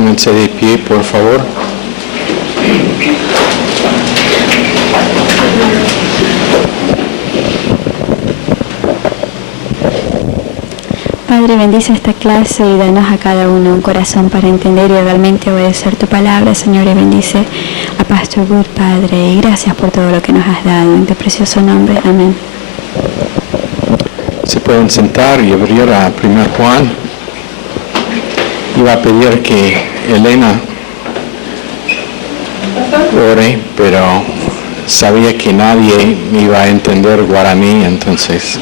Pónganse de pie, por favor. Padre, bendice esta clase y danos a cada uno un corazón para entender y realmente obedecer tu palabra, Señor, y bendice a Pastor Wood, Padre, y gracias por todo lo que nos has dado. En tu precioso nombre, amén. Se pueden sentar y abrir a 1 Juan. Iba a pedir que Elena ore, pero sabía que nadie iba a entender guaraní, entonces...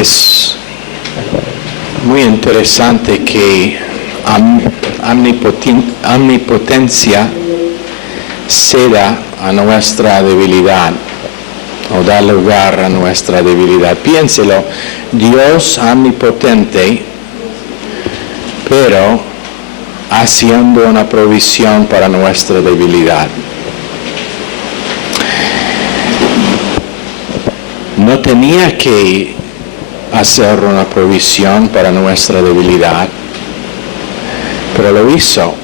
Es muy interesante que omnipotencia ceda a nuestra debilidad o da lugar a nuestra debilidad. Piénselo, Dios omnipotente, pero haciendo una provisión para nuestra debilidad. No tenía que hacer una provisión para nuestra debilidad, pero lo hizo.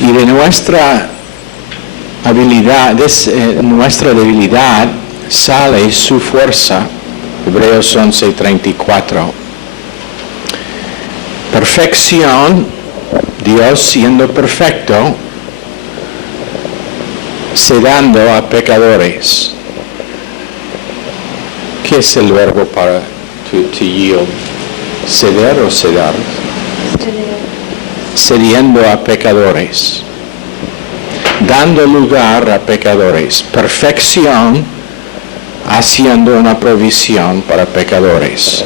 Y de nuestra debilidad sale su fuerza. Hebreos 11:34. Perfección, Dios siendo perfecto, cedando a pecadores. ¿Qué es el verbo para to yield? ¿Ceder o ceder? Cediendo a pecadores. Dando lugar a pecadores. Perfección, haciendo una provisión para pecadores.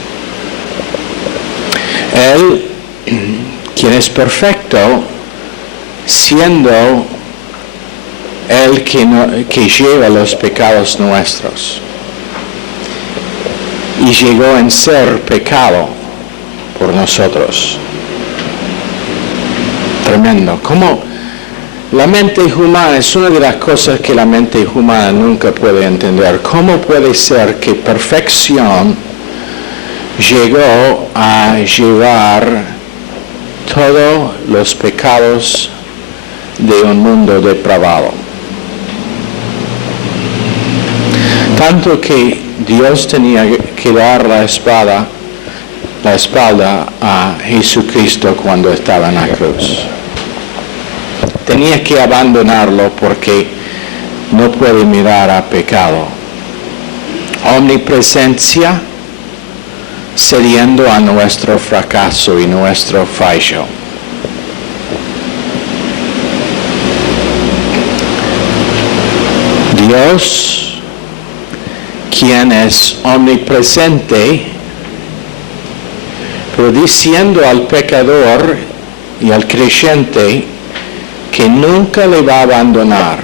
Él, quien es perfecto, siendo Él que lleva los pecados nuestros. Y llegó en ser pecado por nosotros. Tremendo. Como la mente humana es una de las cosas que la mente humana nunca puede entender. ¿Cómo puede ser que perfección llegó a llevar todos los pecados de un mundo depravado? Tanto que Dios tenía que dar la espalda a Jesucristo cuando estaba en la cruz. Tenía que abandonarlo porque no puede mirar a pecado. Omnipresencia, cediendo a nuestro fracaso y nuestro fallo. Dios, quien es omnipresente, pero diciendo al pecador y al creyente que nunca le va a abandonar.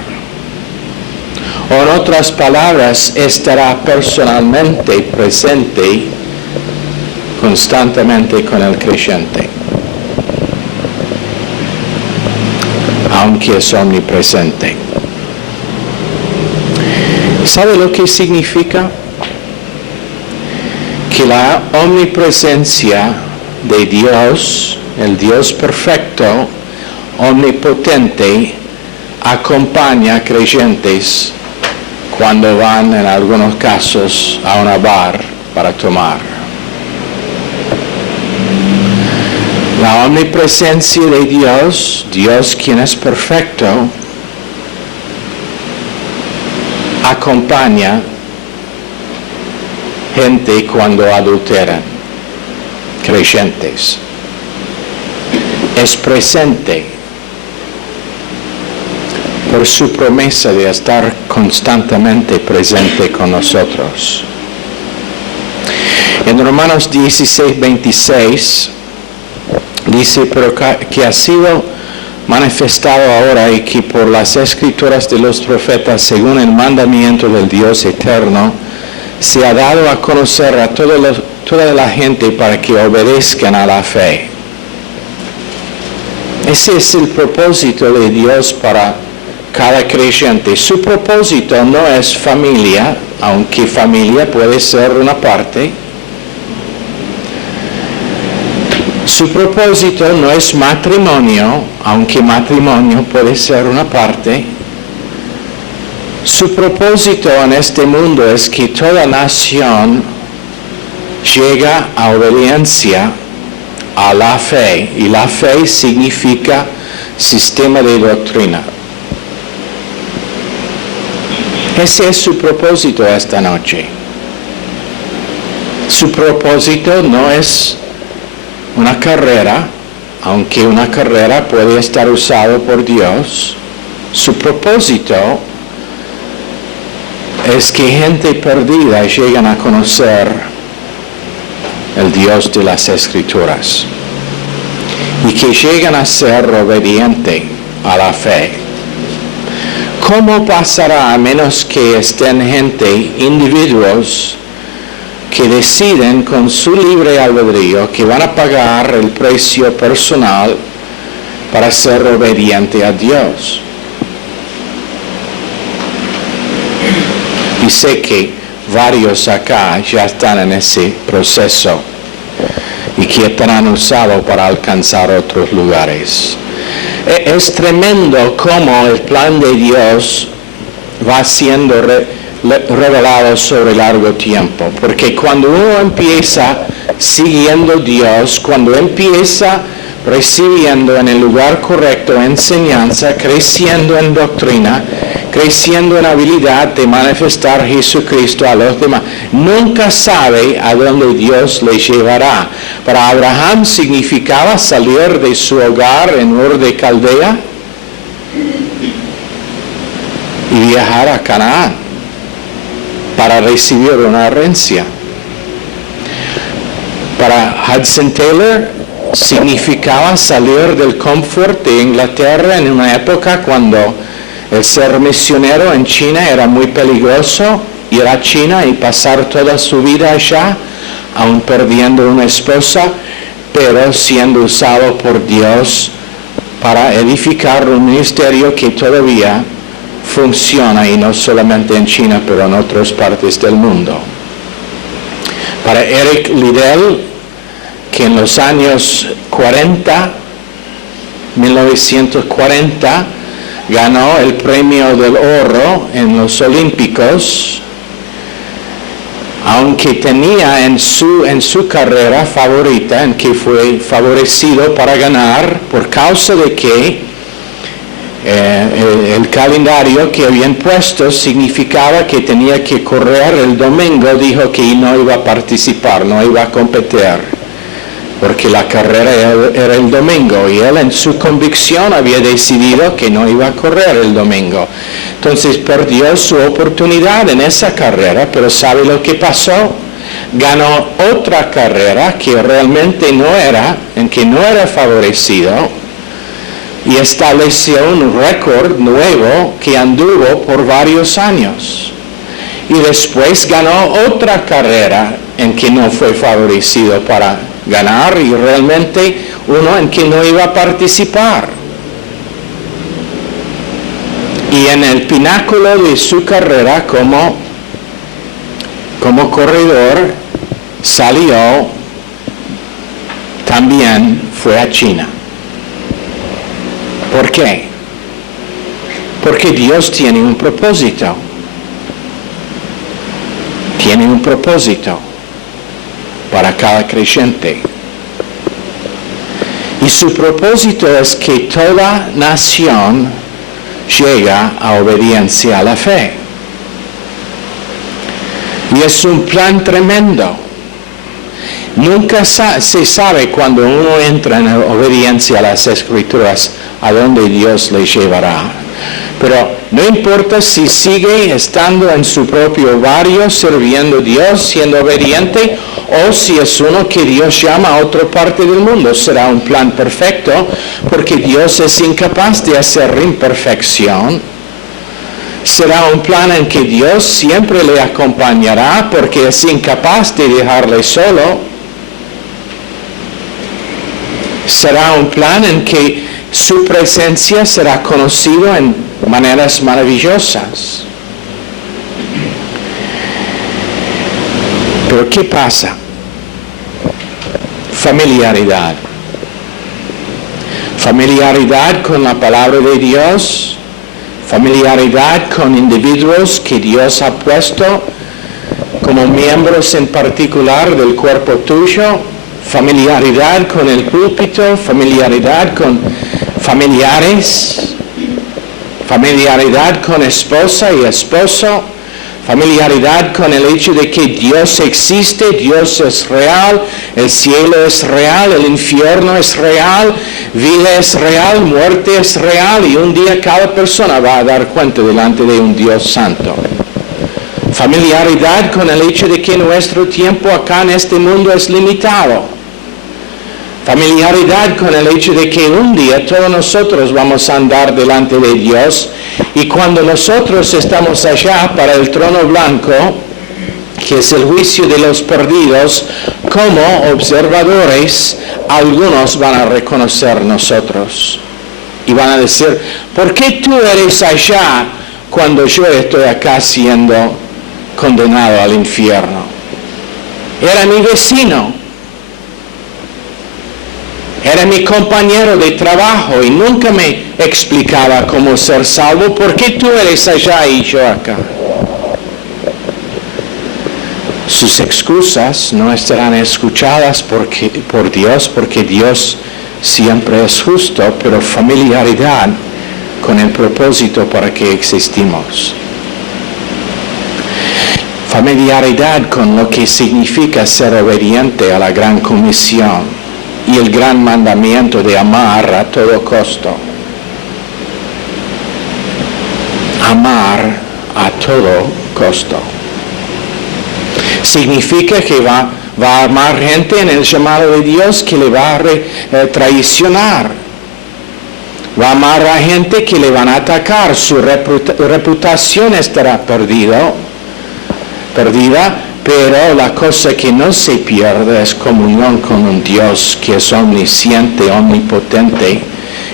O en otras palabras, estará personalmente presente constantemente con el creyente, aunque es omnipresente. ¿Sabe lo que significa? Que la omnipresencia de Dios, el Dios perfecto, omnipotente, acompaña a creyentes cuando van en algunos casos a una bar para tomar. La omnipresencia de Dios, Dios quien es perfecto, acompaña gente cuando adulteran, creyentes. Es presente por su promesa de estar constantemente presente con nosotros. En Romanos 16:26 dice, pero que ha sido manifestado ahora y que por las escrituras de los profetas, según el mandamiento del Dios eterno, se ha dado a conocer a toda la gente para que obedezcan a la fe. Ese es el propósito de Dios para cada creyente. Su propósito no es familia, aunque familia puede ser una parte. Su propósito no es matrimonio, aunque matrimonio puede ser una parte. Su propósito en este mundo es que toda nación llega a obediencia a la fe, y la fe significa sistema de doctrina. Ese es su propósito esta noche. Su propósito no es una carrera, aunque una carrera puede estar usada por Dios. Su propósito es que gente perdida llegue a conocer el Dios de las Escrituras y que lleguen a ser obedientes a la fe. ¿Cómo pasará a menos que estén individuos que deciden con su libre albedrío que van a pagar el precio personal para ser obediente a Dios? Y sé que varios acá ya están en ese proceso y que estarán usados para alcanzar otros lugares. Es tremendo cómo el plan de Dios va siendo revelado sobre largo tiempo, porque cuando uno empieza siguiendo a Dios, cuando empieza recibiendo en el lugar correcto enseñanza, creciendo en doctrina, creciendo en habilidad de manifestar a Jesucristo a los demás, nunca sabe a dónde Dios le llevará. Para Abraham significaba salir de su hogar en Ur de Caldea y viajar a Canaán para recibir una herencia. Para Hudson Taylor significaba salir del confort de Inglaterra en una época cuando el ser misionero en China era muy peligroso, ir a China y pasar toda su vida allá, aún perdiendo una esposa, pero siendo usado por Dios para edificar un ministerio que todavía funciona, y no solamente en China, pero en otras partes del mundo. Para Eric Liddell, que en los años 1940, ganó el premio del oro en los Olímpicos, aunque tenía en su carrera favorita, en que fue favorecido para ganar, por causa de que el calendario que habían puesto significaba que tenía que correr el domingo, dijo que no iba a participar, no iba a competir, porque la carrera era el domingo, y él en su convicción había decidido que no iba a correr el domingo. Entonces perdió su oportunidad en esa carrera, pero ¿sabe lo que pasó? Ganó otra carrera que realmente en que no era favorecido, y estableció un récord nuevo que anduvo por varios años. Y después ganó otra carrera en que no fue favorecido para ganar, y realmente uno en que no iba a participar. Y en el pináculo de su carrera como corredor salió, también fue a China. ¿Por qué? Porque Dios tiene un propósito. Tiene un propósito para cada creyente. Y su propósito es que toda nación llega a obediencia a la fe. Y es un plan tremendo. Nunca se sabe cuando uno entra en obediencia a las Escrituras a dónde Dios le llevará. Pero no importa si sigue estando en su propio barrio, sirviendo a Dios, siendo obediente, o si es uno que Dios llama a otra parte del mundo. Será un plan perfecto porque Dios es incapaz de hacer imperfección. Será un plan en que Dios siempre le acompañará porque es incapaz de dejarle solo. Será un plan en que su presencia será conocida en maneras maravillosas. Pero ¿qué pasa? Familiaridad. Familiaridad con la palabra de Dios, familiaridad con individuos que Dios ha puesto como miembros en particular del cuerpo tuyo, familiaridad con el púlpito, familiaridad con familiares, familiaridad con esposa y esposo, familiaridad con el hecho de que Dios existe, Dios es real, el cielo es real, el infierno es real, vida es real, muerte es real, y un día cada persona va a dar cuenta delante de un Dios santo. Familiaridad con el hecho de que nuestro tiempo acá en este mundo es limitado. Familiaridad con el hecho de que un día todos nosotros vamos a andar delante de Dios, y cuando nosotros estamos allá para el trono blanco, que es el juicio de los perdidos, como observadores, algunos van a reconocer nosotros y van a decir: ¿por qué tú eres allá cuando yo estoy acá siendo condenado al infierno? Era mi vecino, era mi compañero de trabajo y nunca me explicaba cómo ser salvo. ¿Por qué tú eres allá y yo acá? Sus excusas no estarán escuchadas por Dios, porque Dios siempre es justo, pero familiaridad con el propósito para que existimos. Familiaridad con lo que significa ser obediente a la gran comisión y el gran mandamiento de amar a todo costo. Amar a todo costo. Significa que va a amar gente en el llamado de Dios que le va a traicionar. Va a amar a gente que le van a atacar. Su reputación estará perdida. Pero la cosa que no se pierde es comunión con un Dios que es omnisciente, omnipotente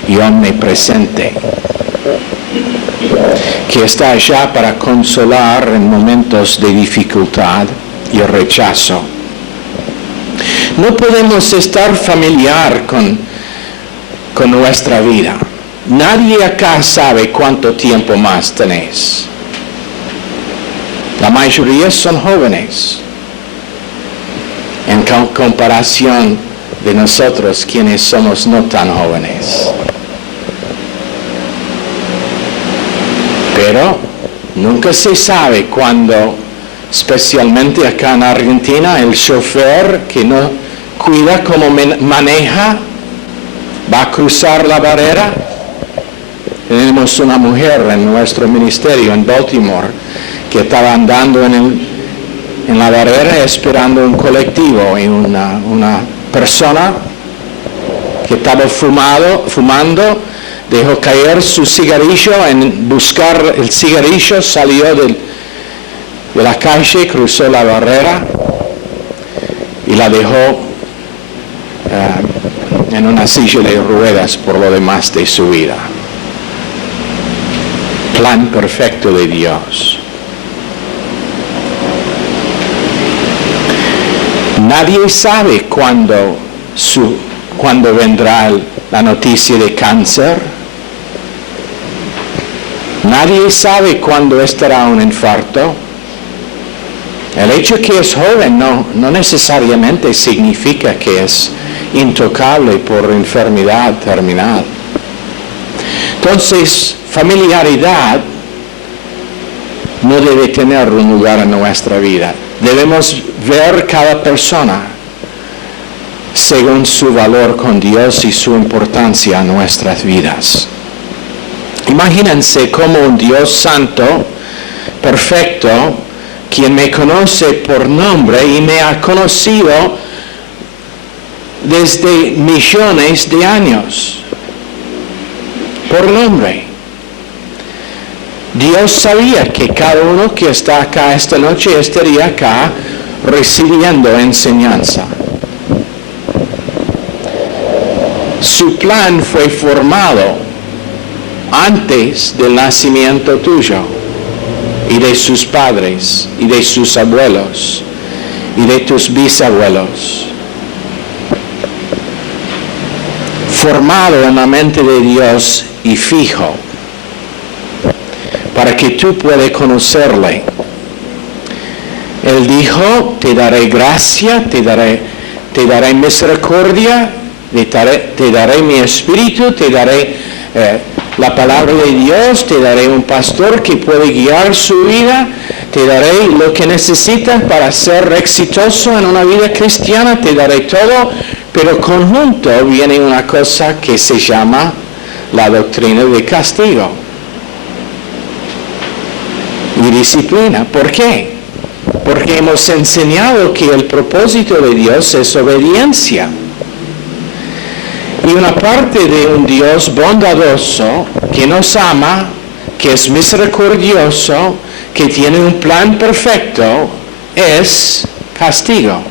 y omnipresente, que está allá para consolar en momentos de dificultad y rechazo. No podemos estar familiar con nuestra vida. Nadie acá sabe cuánto tiempo más tenéis. La mayoría son jóvenes en comparación de nosotros quienes somos no tan jóvenes. Pero nunca se sabe cuándo, especialmente acá en Argentina, el chofer que no cuida cómo maneja va a cruzar la barrera. Tenemos una mujer en nuestro ministerio en Baltimore que estaba andando en la barrera esperando un colectivo, y una persona que estaba fumando dejó caer su cigarrillo. En buscar el cigarrillo salió de la calle, cruzó la barrera y la dejó en una silla de ruedas por lo demás de su vida. Plan perfecto de Dios. Nadie sabe cuándo vendrá la noticia de cáncer. Nadie sabe cuándo estará un infarto. El hecho que es joven no necesariamente significa que es intocable por enfermedad terminal. Entonces, familiaridad no debe tener un lugar en nuestra vida. Debemos ver cada persona según su valor con Dios y su importancia en nuestras vidas. Imagínense cómo un Dios santo, perfecto, quien me conoce por nombre y me ha conocido desde millones de años, por nombre. Dios sabía que cada uno que está acá esta noche estaría acá recibiendo enseñanza. Su plan fue formado antes del nacimiento tuyo y de sus padres y de sus abuelos y de tus bisabuelos. Formado en la mente de Dios y fijo, para que tú puedas conocerle. Él dijo, te daré gracia, te daré misericordia, te daré mi espíritu, te daré la palabra de Dios, te daré un pastor que puede guiar su vida, te daré lo que necesitas para ser exitoso en una vida cristiana, te daré todo, pero conjunto viene una cosa que se llama la doctrina de castigo y disciplina. ¿Por qué? Porque hemos enseñado que el propósito de Dios es obediencia. Y una parte de un Dios bondadoso, que nos ama, que es misericordioso, que tiene un plan perfecto, es castigo.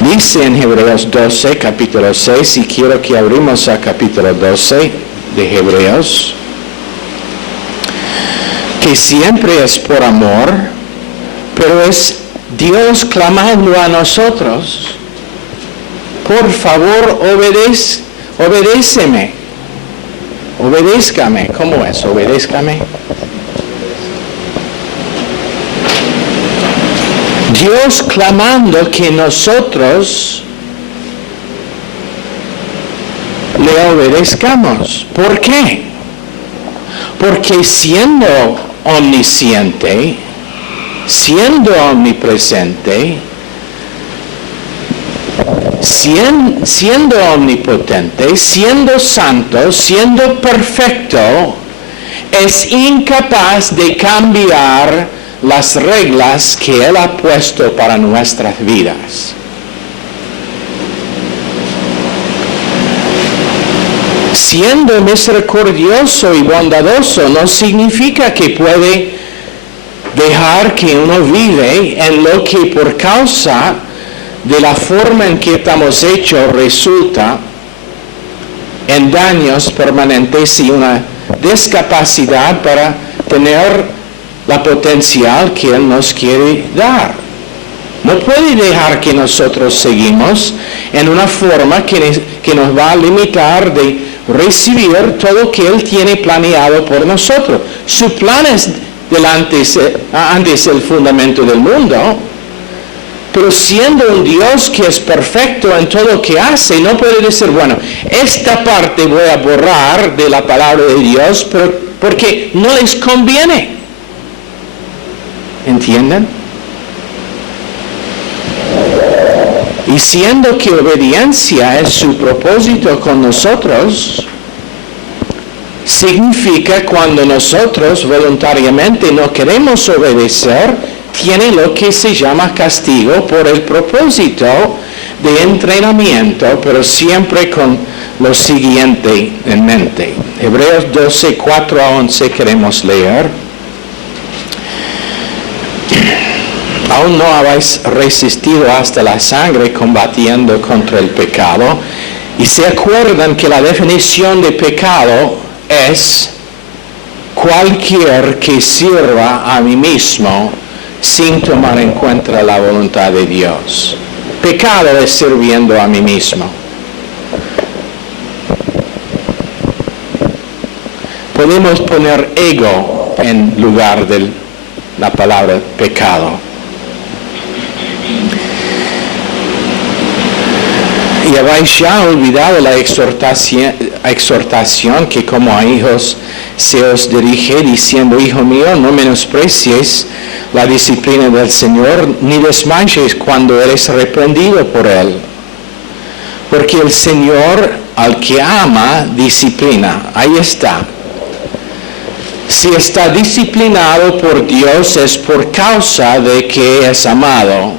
Dice en Hebreos 12, capítulo 6, y quiero que abrimos a capítulo 12 de Hebreos, que siempre es por amor, pero es Dios clamando a nosotros, por favor, obedéceme, obedézcame. ¿Cómo es? Obedézcame. Dios clamando que nosotros le obedezcamos. ¿Por qué? Porque siendo omnisciente, siendo omnipresente, siendo omnipotente, siendo santo, siendo perfecto, es incapaz de cambiar las reglas que Él ha puesto para nuestras vidas. Siendo misericordioso y bondadoso no significa que puede dejar que uno vive en lo que por causa de la forma en que estamos hechos resulta en daños permanentes y una discapacidad para tener la potencial que Él nos quiere dar. No puede dejar que nosotros seguimos en una forma que nos va a limitar de recibir todo lo que Él tiene planeado por nosotros. Su plan es antes del fundamento del mundo, pero siendo un Dios que es perfecto en todo lo que hace, no puede decir, bueno, esta parte voy a borrar de la palabra de Dios, pero porque no les conviene. ¿Entienden? Y siendo que obediencia es su propósito con nosotros, significa cuando nosotros voluntariamente no queremos obedecer, tiene lo que se llama castigo por el propósito de entrenamiento, pero siempre con lo siguiente en mente. Hebreos 12, 4 a 11 queremos leer. Aún no habéis resistido hasta la sangre combatiendo contra el pecado. Y se acuerdan que la definición de pecado es cualquier que sirva a mí mismo sin tomar en cuenta la voluntad de Dios. Pecado es sirviendo a mí mismo. Podemos poner ego en lugar de la palabra pecado. Y habéis ya olvidado la exhortación que como a hijos se os dirige, diciendo, hijo mío, no menosprecies la disciplina del Señor, ni desmayes cuando eres reprendido por Él. Porque el Señor al que ama, disciplina. Ahí está. Si está disciplinado por Dios es por causa de que es amado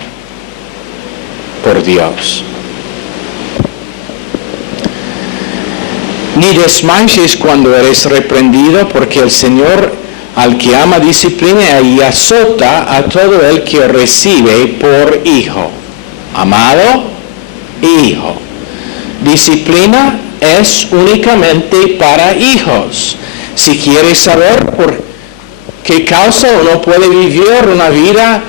por Dios. Ni desmayes cuando eres reprendido, porque el Señor al que ama disciplina y azota a todo el que recibe por hijo. Amado, hijo. Disciplina es únicamente para hijos. Si quieres saber por qué causa uno puede vivir una vida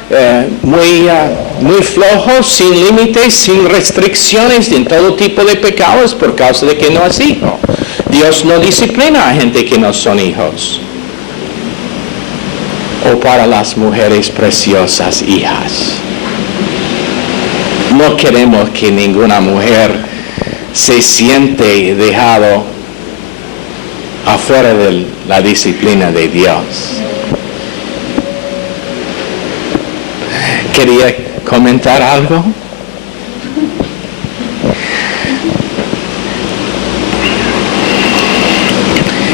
muy flojo, sin límites, sin restricciones, en todo tipo de pecados, por causa de que no es hijo. Dios no disciplina a gente que no son hijos. O para las mujeres preciosas hijas. No queremos que ninguna mujer se siente dejado afuera de la disciplina de Dios. ¿Quería comentar algo?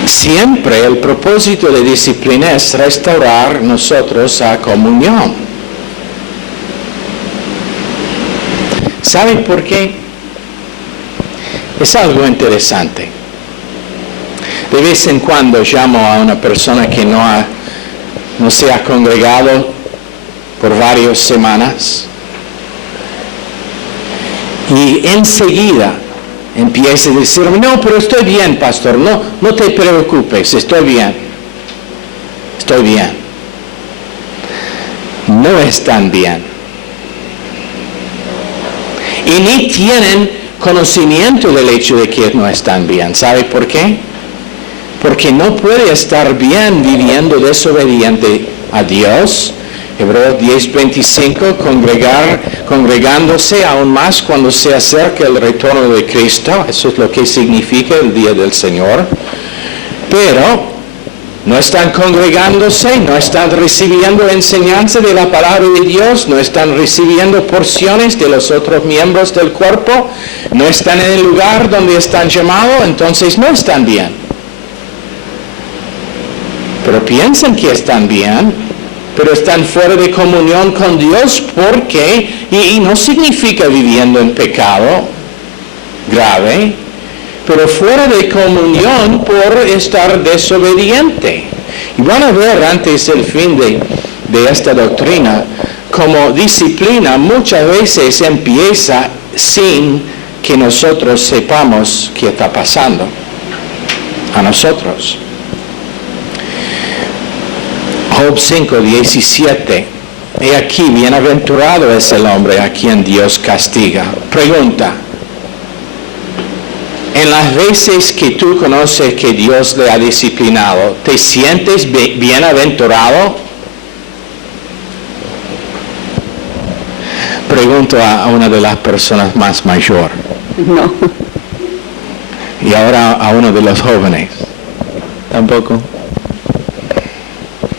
Siempre el propósito de disciplina es restaurar nosotros a comunión. ¿Sabe por qué? Es algo interesante. De vez en cuando llamo a una persona que no se ha congregado por varias semanas y enseguida empieza a decirme, no, pero estoy bien, pastor, no te preocupes, estoy bien. No están bien. Y ni tienen conocimiento del hecho de que no están bien. ¿Sabe por qué? Porque no puede estar bien viviendo desobediente a Dios. Hebreos 10:25, congregándose aún más cuando se acerca el retorno de Cristo. Eso es lo que significa el día del Señor. Pero no están congregándose, no están recibiendo enseñanza de la palabra de Dios, no están recibiendo porciones de los otros miembros del cuerpo, no están en el lugar donde están llamados, entonces no están bien. Pero piensan que están bien, pero están fuera de comunión con Dios porque, y no significa viviendo en pecado grave, pero fuera de comunión por estar desobediente. Y van a ver antes del fin de esta doctrina, como disciplina muchas veces empieza sin que nosotros sepamos qué está pasando a nosotros. Job 5:17. He aquí, bienaventurado es el hombre a quien Dios castiga. Pregunta. En las veces que tú conoces que Dios le ha disciplinado, ¿te sientes bienaventurado? Pregunto a una de las personas más mayor. No. Y ahora a uno de los jóvenes. Tampoco.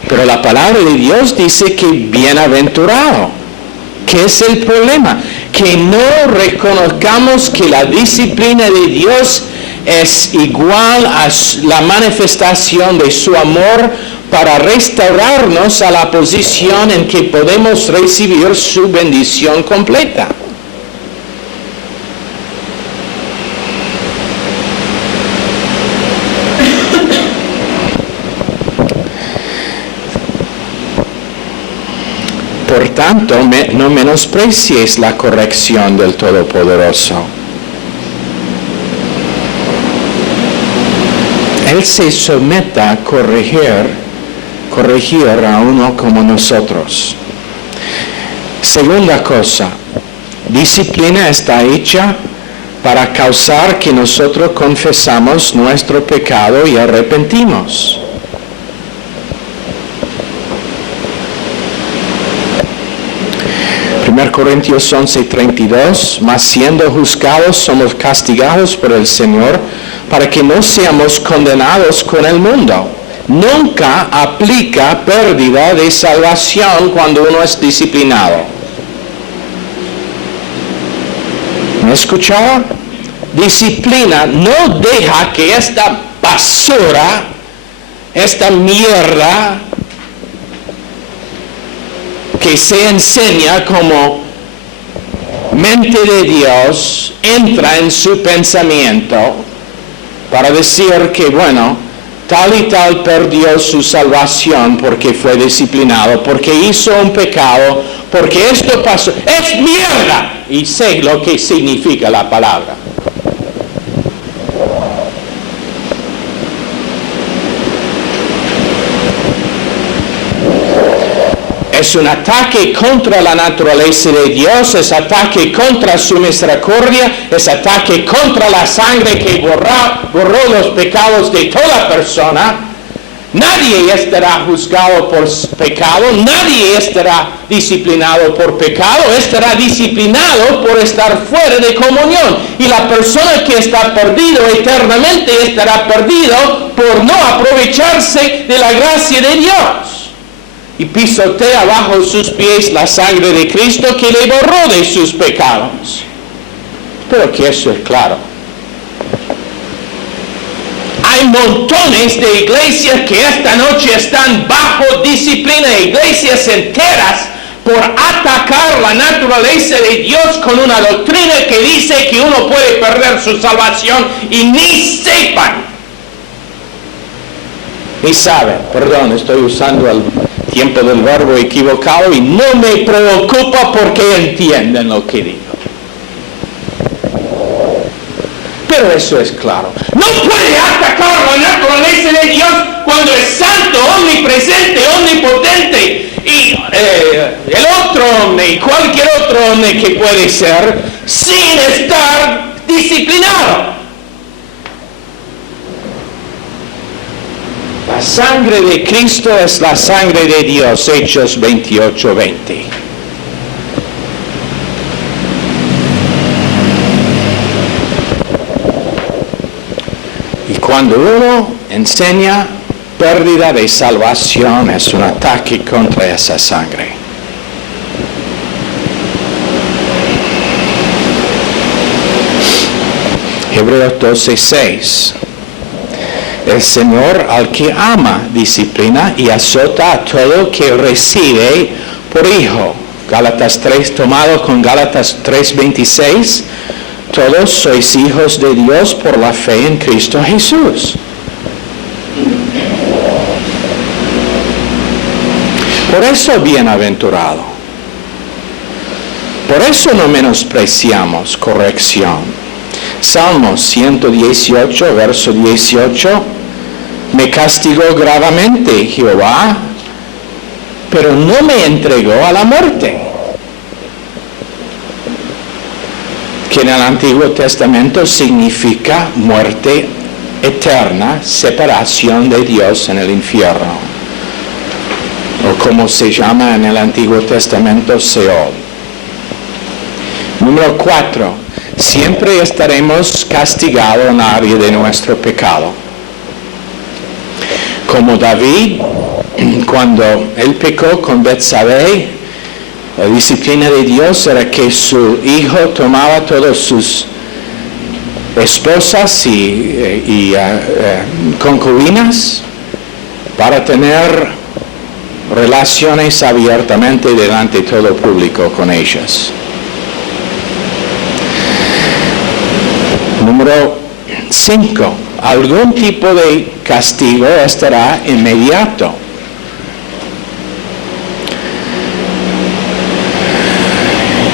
Pero la palabra de Dios dice que bienaventurado. ¿Qué es el problema? Que no reconozcamos que la disciplina de Dios es igual a la manifestación de su amor para restaurarnos a la posición en que podemos recibir su bendición completa. Por tanto, no menosprecies la corrección del Todopoderoso. Él se somete a corregir a uno como nosotros. Segunda cosa, disciplina está hecha para causar que nosotros confesamos nuestro pecado y arrepentimos. Corintios 11:32, mas siendo juzgados somos castigados por el Señor para que no seamos condenados con el mundo. Nunca aplica pérdida de salvación cuando uno es disciplinado. ¿Me escuchaba? Disciplina no deja que esta basura esta mierda que se enseña como mente de Dios entra en su pensamiento para decir que, bueno, tal y tal perdió su salvación porque fue disciplinado, porque hizo un pecado, porque esto pasó. ¡Es mierda! Y sé lo que significa la palabra. Es un ataque contra la naturaleza de Dios, es ataque contra su misericordia, es ataque contra la sangre que borró los pecados de toda persona. Nadie estará juzgado por pecado, nadie estará disciplinado por pecado, estará disciplinado por estar fuera de comunión. Y la persona que está perdido eternamente estará perdido por no aprovecharse de la gracia de Dios. Y pisotea bajo sus pies la sangre de Cristo que le borró de sus pecados. Pero que eso es claro. Hay montones de iglesias que esta noche están bajo disciplina, iglesias enteras, por atacar la naturaleza de Dios con una doctrina que dice que uno puede perder su salvación y ni sepan. Ni saben, perdón, estoy usando el tiempo del verbo equivocado y no me preocupa porque entienden lo que digo. Pero eso es claro. No puede atacar la naturaleza de Dios cuando es santo, omnipresente, omnipotente y el otro hombre y cualquier otro hombre que puede ser sin estar disciplinado. La sangre de Cristo es la sangre de Dios, Hechos 28:20. Y cuando uno enseña pérdida de salvación, es un ataque contra esa sangre. Hebreos 12:6. El Señor al que ama disciplina y azota a todo que recibe por hijo. Gálatas 3, tomado con Gálatas 3:26. Todos sois hijos de Dios por la fe en Cristo Jesús. Por eso bienaventurado. Por eso no menospreciamos corrección. Salmos 118, verso 18. Me castigó gravemente Jehová, pero no me entregó a la muerte. Que en el Antiguo Testamento significa muerte eterna, separación de Dios en el infierno. O como se llama en el Antiguo Testamento, Seol. Número 4. Siempre estaremos castigados en el área de nuestro pecado. Como David, cuando él pecó con Betsabé, la disciplina de Dios era que su hijo tomaba todas sus esposas y concubinas para tener relaciones abiertamente delante de todo el público con ellas. Número 5. Algún tipo de castigo estará inmediato.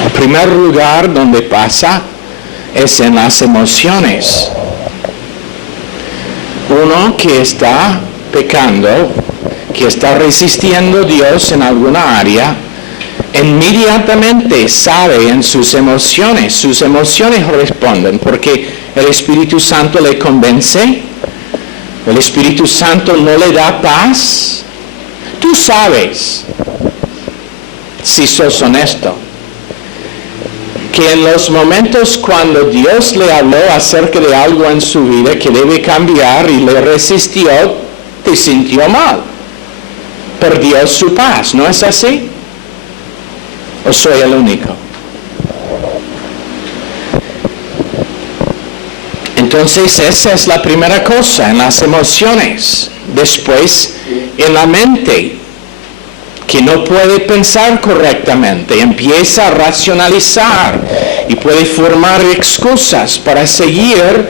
El primer lugar donde pasa es en las emociones. Uno que está pecando, que está resistiendo a Dios en alguna área, inmediatamente sabe en sus emociones responden, porque el Espíritu Santo le convence, el Espíritu Santo no le da paz. Tú sabes, si sos honesto, que en los momentos cuando Dios le habló acerca de algo en su vida que debe cambiar y le resistió, te sintió mal, perdió su paz, ¿no es así? ¿O soy el único? Entonces esa es la primera cosa, en las emociones. Después, en la mente, que no puede pensar correctamente, empieza a racionalizar y puede formar excusas para seguir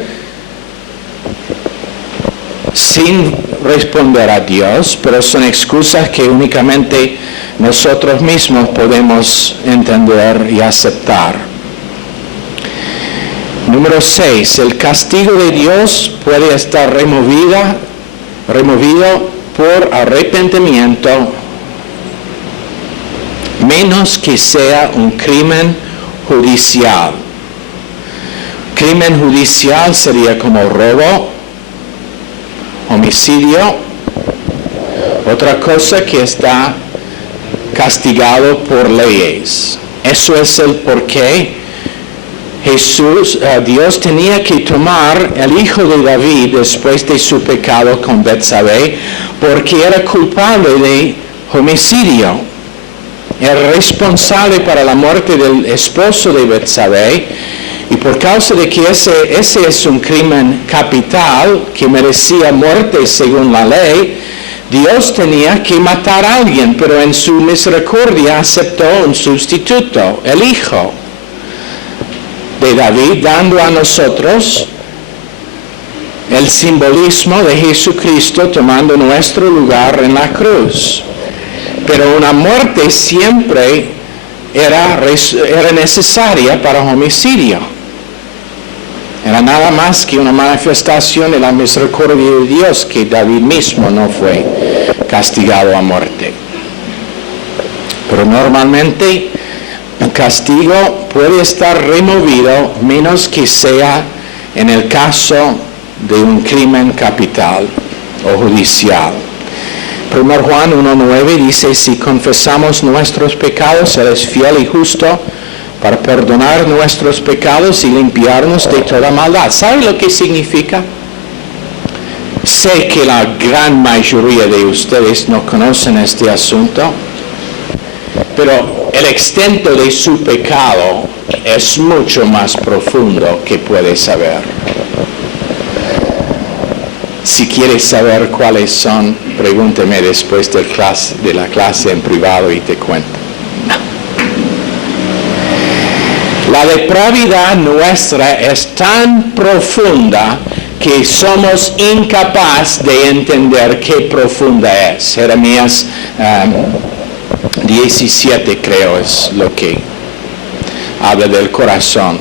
sin responder a Dios, pero son excusas que únicamente nosotros mismos podemos entender y aceptar. Número 6, el castigo de Dios puede estar removido por arrepentimiento, menos que sea un crimen judicial. Crimen judicial sería como robo, homicidio, otra cosa que está castigado por leyes. Eso es el porqué Dios tenía que tomar el hijo de David después de su pecado con Betsabé, porque era culpable de homicidio. Era responsable para la muerte del esposo de Betsabé, y por causa de que ese es un crimen capital que merecía muerte según la ley, Dios tenía que matar a alguien, pero en su misericordia aceptó un sustituto, el hijo de David, dando a nosotros el simbolismo de Jesucristo tomando nuestro lugar en la cruz. Pero una muerte siempre era necesaria para homicidio. Era nada más que una manifestación de la misericordia de Dios, que David mismo no fue castigado a muerte. Pero normalmente el castigo puede estar removido menos que sea en el caso de un crimen capital o judicial. 1 Juan 1:9 dice: si confesamos nuestros pecados, Él es fiel y justo para perdonar nuestros pecados y limpiarnos de toda maldad. ¿Sabe lo que significa? Sé que la gran mayoría de ustedes no conocen este asunto, pero el extent de su pecado es mucho más profundo que puede saber. Si quieres saber cuáles son, pregúnteme después de la clase en privado y te cuento. La depravidad nuestra es tan profunda que somos incapaces de entender qué profunda es. Jeremías 17 creo es lo que habla del corazón.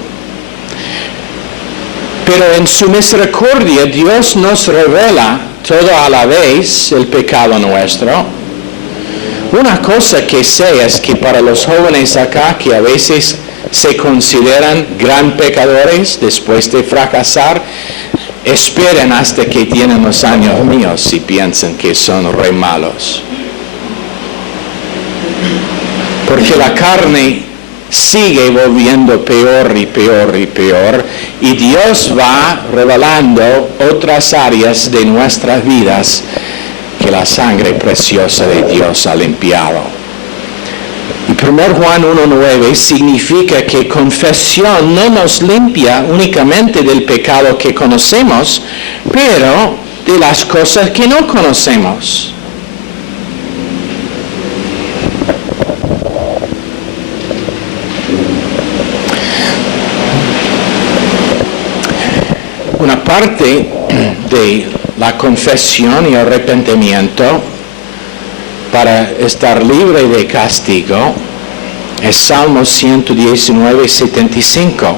Pero en su misericordia Dios nos revela todo a la vez el pecado nuestro. Una cosa que sé es que para los jóvenes acá que a veces se consideran gran pecadores después de fracasar, esperen hasta que tienen los años míos si piensan que son re malos. Porque la carne sigue volviendo peor y peor y peor, y Dios va revelando otras áreas de nuestras vidas que la sangre preciosa de Dios ha limpiado. Y 1 Juan 1:9 significa que confesión no nos limpia únicamente del pecado que conocemos, pero de las cosas que no conocemos. Una parte de la confesión y arrepentimiento para estar libre de castigo es Salmo 119:75,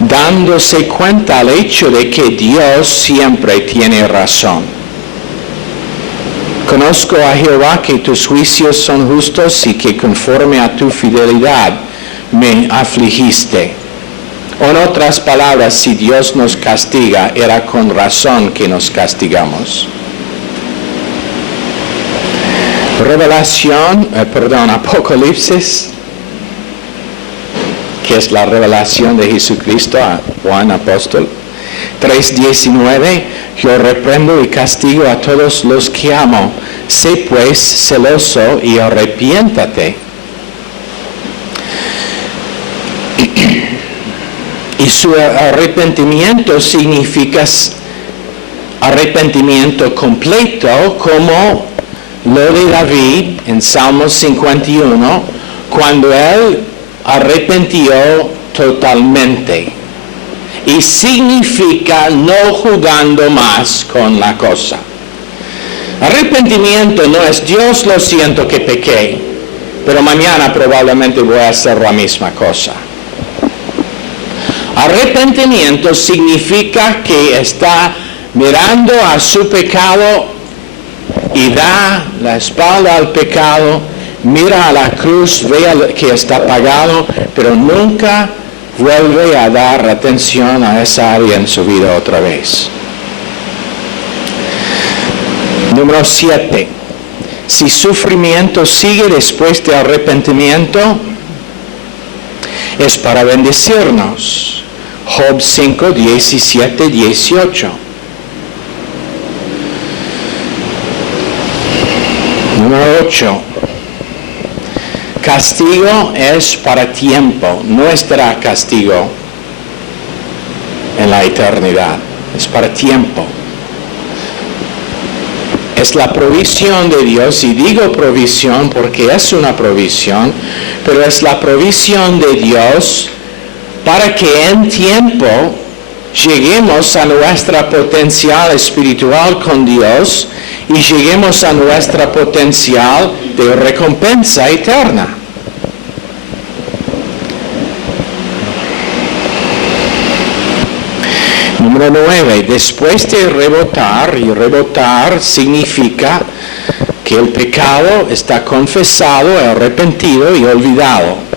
dándose cuenta al hecho de que Dios siempre tiene razón. Conozco a Jehová que tus juicios son justos y que conforme a tu fidelidad me afligiste. O en otras palabras, si Dios nos castiga, era con razón que nos castigamos. Apocalipsis, que es la revelación de Jesucristo a Juan apóstol. 3:19, yo reprendo y castigo a todos los que amo. Sé pues celoso y arrepiéntate. Y Y su arrepentimiento significa arrepentimiento completo, como lo de David en Salmos 51, cuando él arrepintió totalmente. Y significa no jugando más con la cosa. Arrepentimiento no es Dios, lo siento que pequé, pero mañana probablemente voy a hacer la misma cosa. Arrepentimiento significa que está mirando a su pecado y da la espalda al pecado, mira a la cruz, ve que está pagado, pero nunca vuelve a dar atención a esa área en su vida otra vez. Número 7. Si sufrimiento sigue después de arrepentimiento, es para bendecirnos. Job 5, 17, 18. Número 8. Castigo es para tiempo, no estará castigo en la eternidad, es para tiempo. Es la provisión de Dios, y digo provisión porque es una provisión, pero es la provisión de Dios para que en tiempo lleguemos a nuestra potencial espiritual con Dios y lleguemos a nuestra potencial de recompensa eterna. Número 9. Después de rebotar, y rebotar significa que el pecado está confesado, arrepentido y olvidado.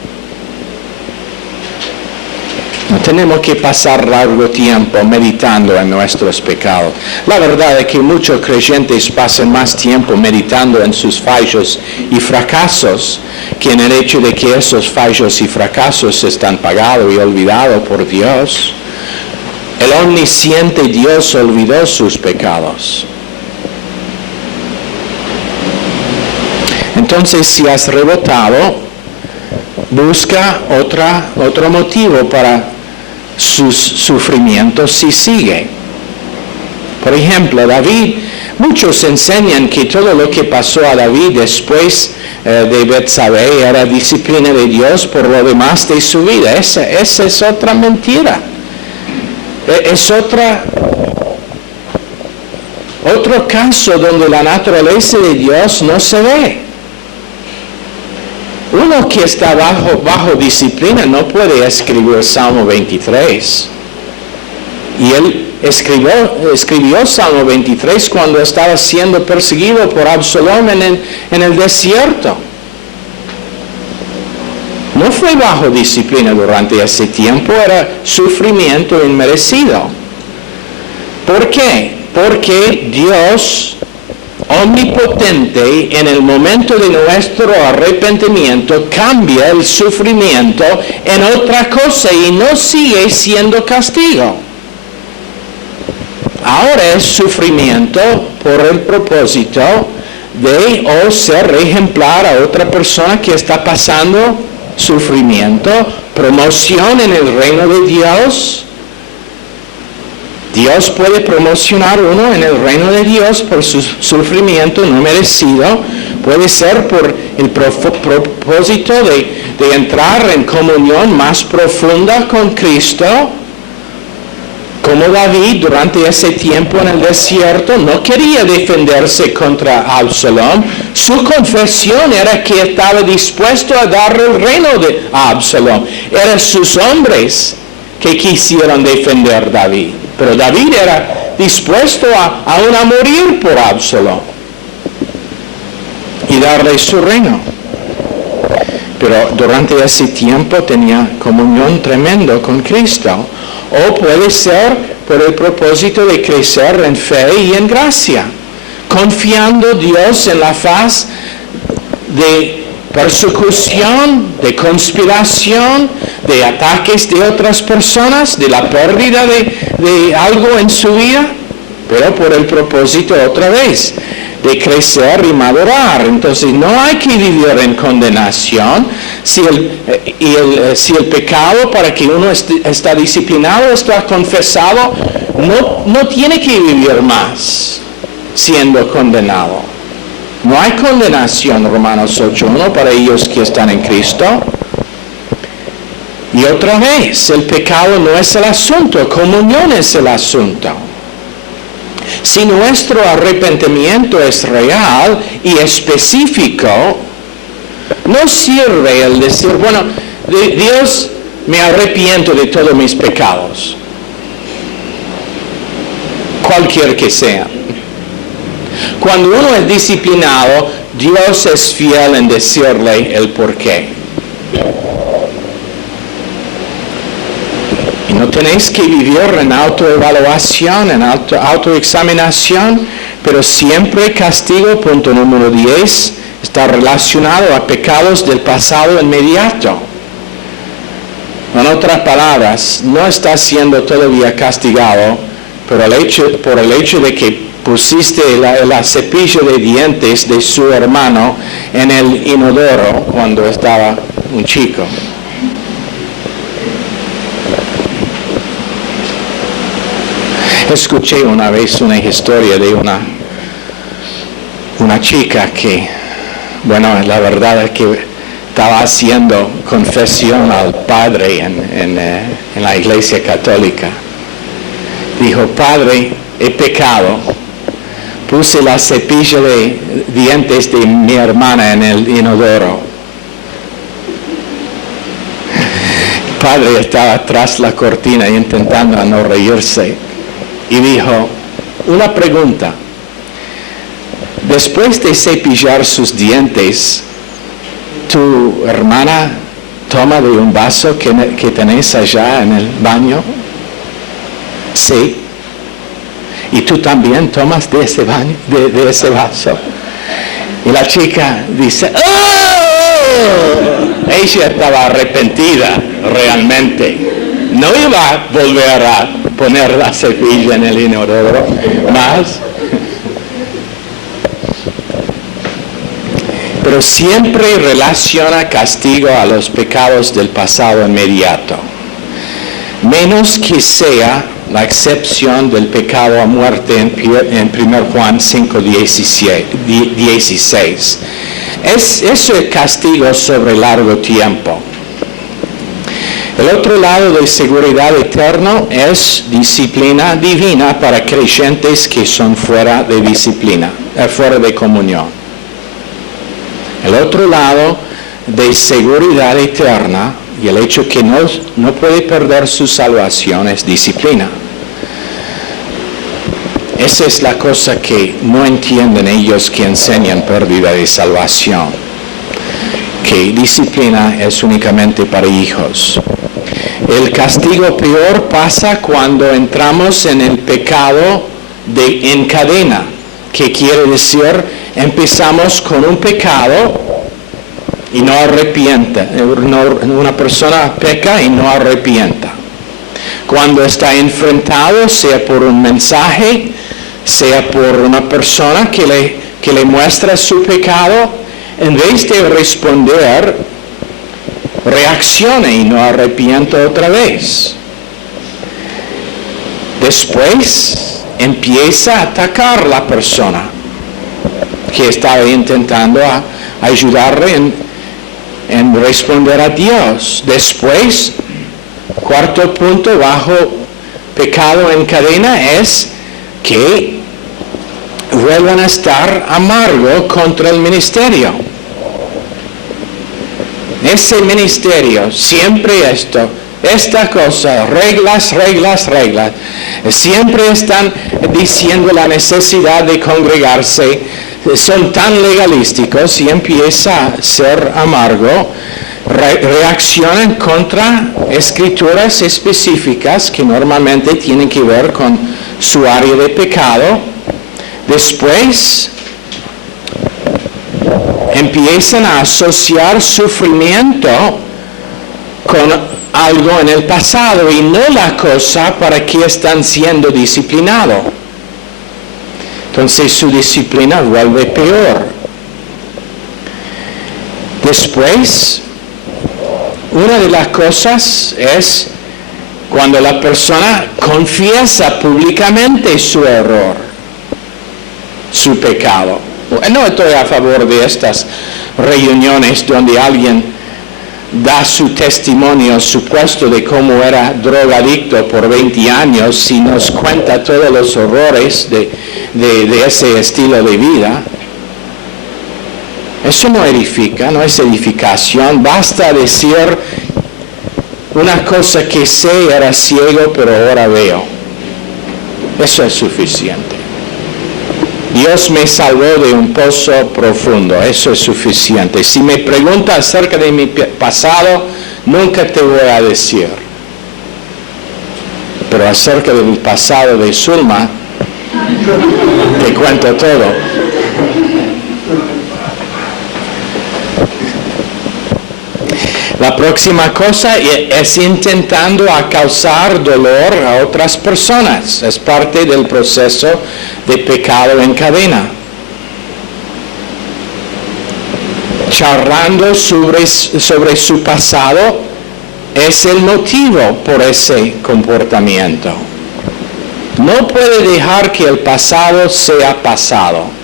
No tenemos que pasar largo tiempo meditando en nuestros pecados. La verdad es que muchos creyentes pasan más tiempo meditando en sus fallos y fracasos que en el hecho de que esos fallos y fracasos están pagados y olvidados por Dios. El omnisciente Dios olvidó sus pecados. Entonces, si has rebotado, busca otro motivo para sus sufrimientos si sigue. Por ejemplo, David, muchos enseñan que todo lo que pasó a David después de Betsabé era disciplina de Dios por lo demás de su vida. Esa es otra mentira. Es otro caso donde la naturaleza de Dios no se ve. Uno que está bajo disciplina no puede escribir Salmo 23. Y él escribió Salmo 23 cuando estaba siendo perseguido por Absalón en el desierto. No fue bajo disciplina durante ese tiempo, era sufrimiento inmerecido. ¿Por qué? Porque Dios omnipotente en el momento de nuestro arrepentimiento cambia el sufrimiento en otra cosa y no sigue siendo castigo. Ahora es sufrimiento por el propósito de ser ejemplar a otra persona que está pasando sufrimiento, promoción en el reino de Dios. Dios puede promocionar uno en el reino de Dios por su sufrimiento no merecido. Puede ser por el propósito de entrar en comunión más profunda con Cristo. Como David durante ese tiempo en el desierto no quería defenderse contra Absalón. Su confesión era que estaba dispuesto a darle el reino a Absalón. Eran sus hombres que quisieron defender a David. Pero David era dispuesto aún a morir por Absalón y darle su reino. Pero durante ese tiempo tenía comunión tremendo con Cristo. O puede ser por el propósito de crecer en fe y en gracia, confiando Dios en la faz de persecución, de conspiración, de ataques de otras personas, de la pérdida de algo en su vida. pero por el propósito otra vez de crecer y madurar. Entonces no hay que vivir en condenación. Si el pecado para que uno está disciplinado, está confesado, no tiene que vivir más siendo condenado. No hay condenación, Romanos 8:1, para ellos que están en Cristo. Y otra vez, el pecado no es el asunto, comunión es el asunto. Si nuestro arrepentimiento es real y específico, no sirve el decir, bueno, Dios, me arrepiento de todos mis pecados, cualquier que sea. Cuando uno es disciplinado, Dios es fiel en decirle el porqué. Y no tenéis que vivir en autoevaluación, en autoexaminación, pero siempre castigo, punto número 10, está relacionado a pecados del pasado inmediato. En otras palabras, no está siendo todavía castigado por el hecho de que pusiste la cepillo de dientes de su hermano en el inodoro cuando estaba un chico. Escuché una vez una historia de una chica que, bueno, la verdad es que estaba haciendo confesión al padre en la iglesia católica. Dijo, Padre, he pecado. Puse la cepilla de dientes de mi hermana en el inodoro. El padre estaba tras la cortina intentando no reírse. Y dijo, una pregunta. Después de cepillar sus dientes, ¿tu hermana toma de un vaso que tenés allá en el baño? Sí. ¿Y tú también tomas de ese baño, de ese vaso? Y la chica dice, ¡oh! Ella estaba arrepentida realmente. No iba a volver a poner la cepilla en el inodoro más. Pero siempre relaciona castigo a los pecados del pasado inmediato. Menos que sea la excepción del pecado a muerte en 1 Juan 5:16. Eso es castigo sobre largo tiempo. El otro lado de seguridad eterna es disciplina divina para creyentes que son fuera de disciplina, fuera de comunión. El otro lado de seguridad eterna y el hecho que no puede perder su salvación es disciplina. Esa es la cosa que no entienden ellos que enseñan pérdida de salvación, que disciplina es únicamente para hijos. El castigo peor pasa cuando entramos en el pecado en cadena, que quiere decir empezamos con un pecado y no arrepienta. Una persona peca y no arrepienta. Cuando está enfrentado, sea por un mensaje, sea por una persona que le muestra su pecado, en vez de responder, reacciona y no arrepienta otra vez. Después empieza a atacar a la persona que estaba intentando ayudarle en responder a Dios. Después, cuarto punto bajo pecado en cadena es que vuelvan a estar amargo contra el ministerio. Ese ministerio, siempre esta cosa, reglas, siempre están diciendo la necesidad de congregarse, son tan legalísticos y empieza a ser amargo, reaccionan contra escrituras específicas que normalmente tienen que ver con su área de pecado. Después empiezan a asociar sufrimiento con algo en el pasado y no la cosa para que están siendo disciplinados. Entonces su disciplina vuelve peor. Después, una de las cosas es cuando la persona confiesa públicamente su error, su pecado. No estoy a favor de estas reuniones donde alguien da su testimonio supuesto de cómo era drogadicto por 20 años y nos cuenta todos los horrores de ese estilo de vida. Eso no edifica, no es edificación. Basta decir una cosa que sé, era ciego, pero ahora veo. Eso es suficiente. Dios me salvó de un pozo profundo, eso es suficiente. Si me preguntas acerca de mi pasado, nunca te voy a decir. Pero acerca del pasado de Zulma, te cuento todo. La próxima cosa es intentando causar dolor a otras personas. Es parte del proceso de pecado en cadena. Charlando sobre su pasado es el motivo por ese comportamiento. No puede dejar que el pasado sea pasado.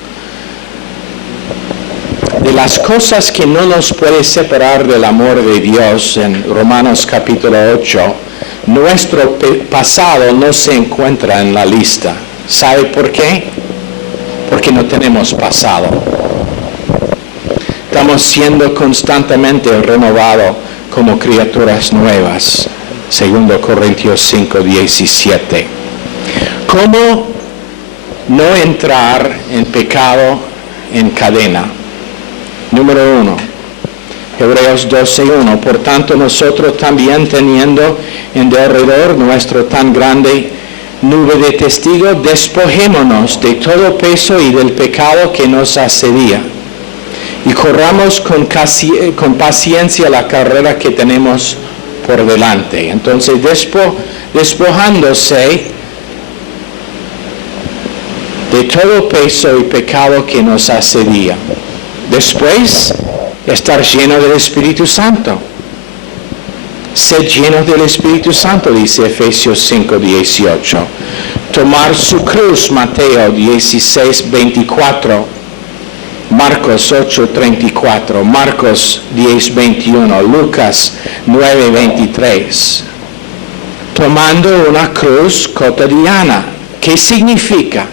De las cosas que no nos puede separar del amor de Dios, en Romanos capítulo 8, nuestro pasado no se encuentra en la lista. ¿Sabe por qué? Porque no tenemos pasado. Estamos siendo constantemente renovados como criaturas nuevas. 2 Corintios 5, 17. ¿Cómo no entrar en pecado en cadena? Número 1, Hebreos 12:1. Por tanto, nosotros también, teniendo en derredor nuestro tan grande nube de testigos, despojémonos de todo peso y del pecado que nos asedia, y corramos con paciencia la carrera que tenemos por delante. Entonces, despojándose de todo peso y pecado que nos asedia. Después, estar lleno del Espíritu Santo. Sed llenos del Espíritu Santo, dice Efesios 5:18. Tomar su cruz, Mateo 16:24. Marcos 8:34. Marcos 10:21. Lucas 9:23. Tomando una cruz cotidiana. ¿Qué significa?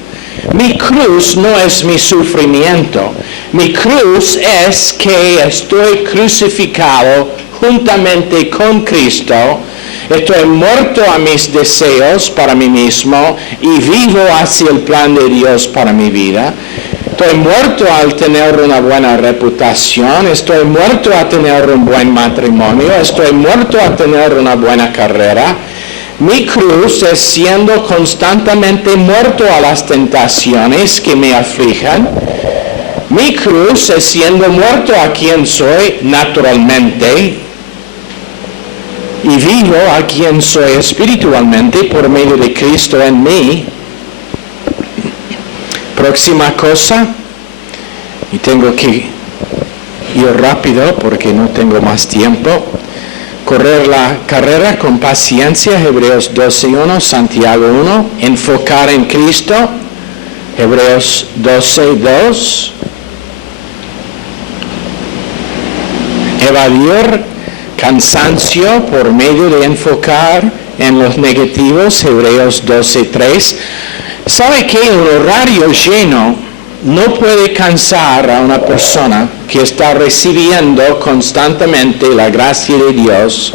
Mi cruz no es mi sufrimiento. Mi cruz es que estoy crucificado juntamente con Cristo. Estoy muerto a mis deseos para mí mismo y vivo hacia el plan de Dios para mi vida. Estoy muerto al tener una buena reputación. Estoy muerto a tener un buen matrimonio. Estoy muerto a tener una buena carrera. Mi cruz es siendo constantemente muerto a las tentaciones que me aflijan. Mi cruz es siendo muerto a quien soy naturalmente y vivo a quien soy espiritualmente por medio de Cristo en mí. Próxima cosa, y tengo que ir rápido porque no tengo más tiempo. Correr la carrera con paciencia, Hebreos 12:1, Santiago 1. Enfocar en Cristo, Hebreos 12:2. Evadir cansancio por medio de enfocar en los negativos, Hebreos 12:3. ¿Sabe qué? Un horario lleno no puede cansar a una persona que está recibiendo constantemente la gracia de Dios,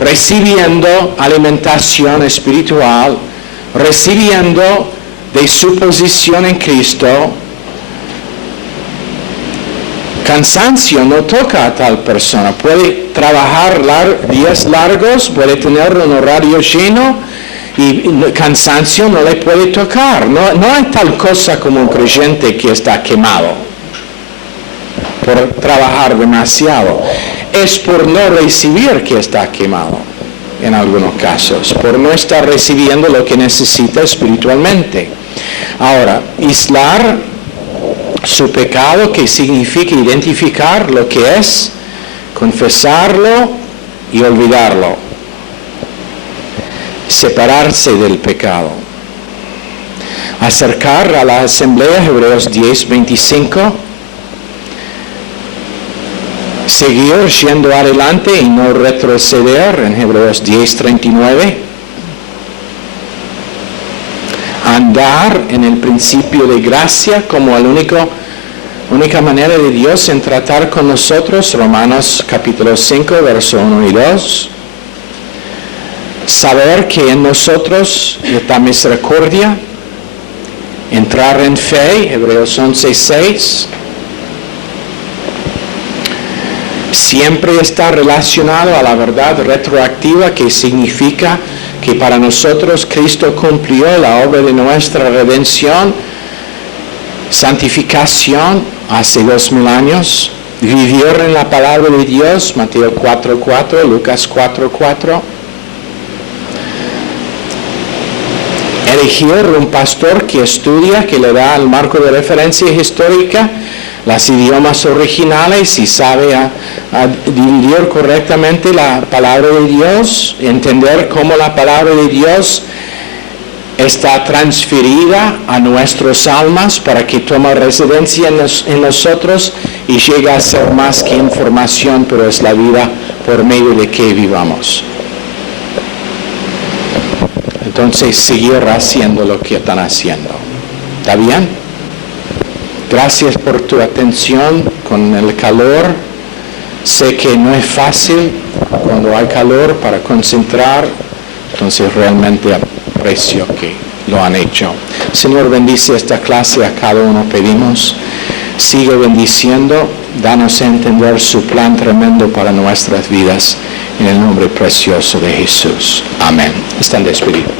recibiendo alimentación espiritual, recibiendo de su posición en Cristo. Cansancio no toca a tal persona. Puede trabajar días largos, puede tener un horario lleno y cansancio no le puede tocar. No hay tal cosa como un creyente que está quemado por trabajar demasiado. Es por no recibir que está quemado en algunos casos, por no estar recibiendo lo que necesita espiritualmente. Ahora, aislar su pecado, que significa identificar lo que es, confesarlo y olvidarlo. Separarse del pecado. Acercar a la asamblea, Hebreos 10:25. Seguir yendo adelante y no retroceder, en Hebreos 10:39. Andar en el principio de gracia como la única manera de Dios en tratar con nosotros, Romanos capítulo 5, verso 1 y 2. Saber que en nosotros está misericordia. Entrar en fe, Hebreos 11:6. Siempre está relacionado a la verdad retroactiva, que significa que para nosotros Cristo cumplió la obra de nuestra redención, santificación hace 2000 años. Vivir en la palabra de Dios, Mateo 4:4, Lucas 4:4. Elegir un pastor que estudia, que le da el marco de referencia histórica, los idiomas originales y sabe a dividir correctamente la palabra de Dios, entender cómo la palabra de Dios está transferida a nuestras almas para que tome residencia en nosotros y llegue a ser más que información, pero es la vida por medio de que vivamos. Entonces, seguir haciendo lo que están haciendo. ¿Está bien? Gracias por tu atención con el calor. Sé que no es fácil cuando hay calor para concentrar. Entonces, realmente aprecio que lo han hecho. Señor, bendice esta clase a cada uno, pedimos. Sigue bendiciendo. Danos a entender su plan tremendo para nuestras vidas. En el nombre precioso de Jesús. Amén. Están despedidos.